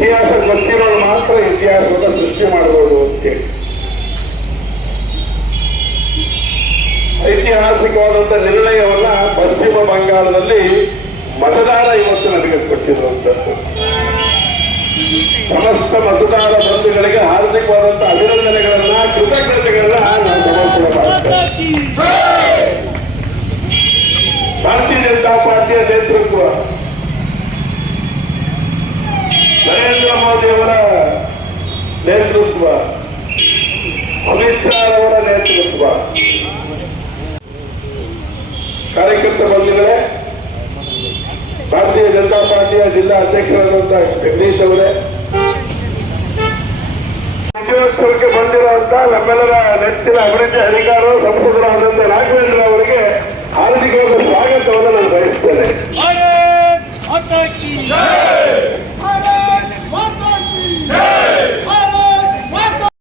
ಇತಿಹಾಸ ಗೊತ್ತಿರೋರು ಮಾತ್ರ ಇತಿಹಾಸವನ್ನು ಸೃಷ್ಟಿ ಮಾಡಬಹುದು ಅಂತೇಳಿ ಐತಿಹಾಸಿಕವಾದಂಥ ನಿರ್ಣಯವನ್ನ ಪಶ್ಚಿಮ ಬಂಗಾಳದಲ್ಲಿ ಮತದಾರ ಇವತ್ತು ನನಗೆ ಕೊಟ್ಟಿರುವಂಥದ್ದು. ಸಮಸ್ತ ಮತದಾರ ಬಂಧುಗಳಿಗೆ ಹಾರ್ದಿಕವಾದಂಥ ಅಭಿನಂದನೆಗಳನ್ನ ಕೃತಜ್ಞತೆಗಳನ್ನ ನಾನು ಸಮರ್ಪಣೆ ಮಾಡುತ್ತೇನೆ. ಭಾರತೀಯ ಜನತಾ ಪಾರ್ಟಿಯ ನೇತೃತ್ವ, ನರೇಂದ್ರ ಮೋದಿ ಅವರ ನೇತೃತ್ವ, ಅಮಿತ್ ಶಾ ಅವರ ನೇತೃತ್ವ, ಕಾರ್ಯಕರ್ತ ಬಂಧುಗಳೇ, ಭಾರತೀಯ ಜನತಾ ಪಾರ್ಟಿಯ ಜಿಲ್ಲಾ ಅಧ್ಯಕ್ಷರಾದಂತಹ ಜಗದೀಶ್ ಅವರೇ, ವಿಜಯೋತ್ಸವಕ್ಕೆ ಬಂದಿರುವಂತ ನಮ್ಮೆಲ್ಲರ ನೆಚ್ಚಿನ ಅಭಿವೃದ್ಧಿ ಅಧಿಕಾರಿಗಳು ಸಂಸದರಾದಂತಹ ರಾಘವೇಂದ್ರ ಅವರಿಗೆ ಹಾರ್ದಿಕವಾದ ಸ್ವಾಗತವನ್ನು ನಾನು ಬಯಸ್ತೇನೆ.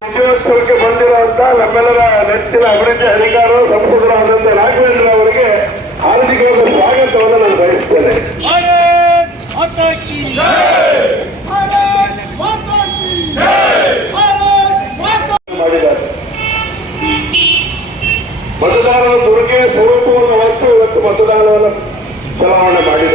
ವಿಜಯೋತ್ಸವಕ್ಕೆ ಬಂದಿರುವಂತ ನಮ್ಮೆಲ್ಲರ ನೆಚ್ಚಿನ ಅಭಿವೃದ್ಧಿ ಅಧಿಕಾರಿಗಳು ಸಂಸದರಾದಂತಹ ರಾಘವೇಂದ್ರ ಅವರಿಗೆ ಹಾರ್ದಿಕವಾದ ಸ್ವಾಗತವನ್ನು ನಾನು ಬಯಸ್ತೇನೆ. ಮಾಡಿದ್ದಾರೆ. ಮತದಾರರ ದುರ್ಗೆ ಸ್ವರೂಪವನ್ನು ಹೊತ್ತು ಇವತ್ತು ಮತದಾನವನ್ನು ಚಲಾವಣೆ ಮಾಡಿದ್ದಾರೆ.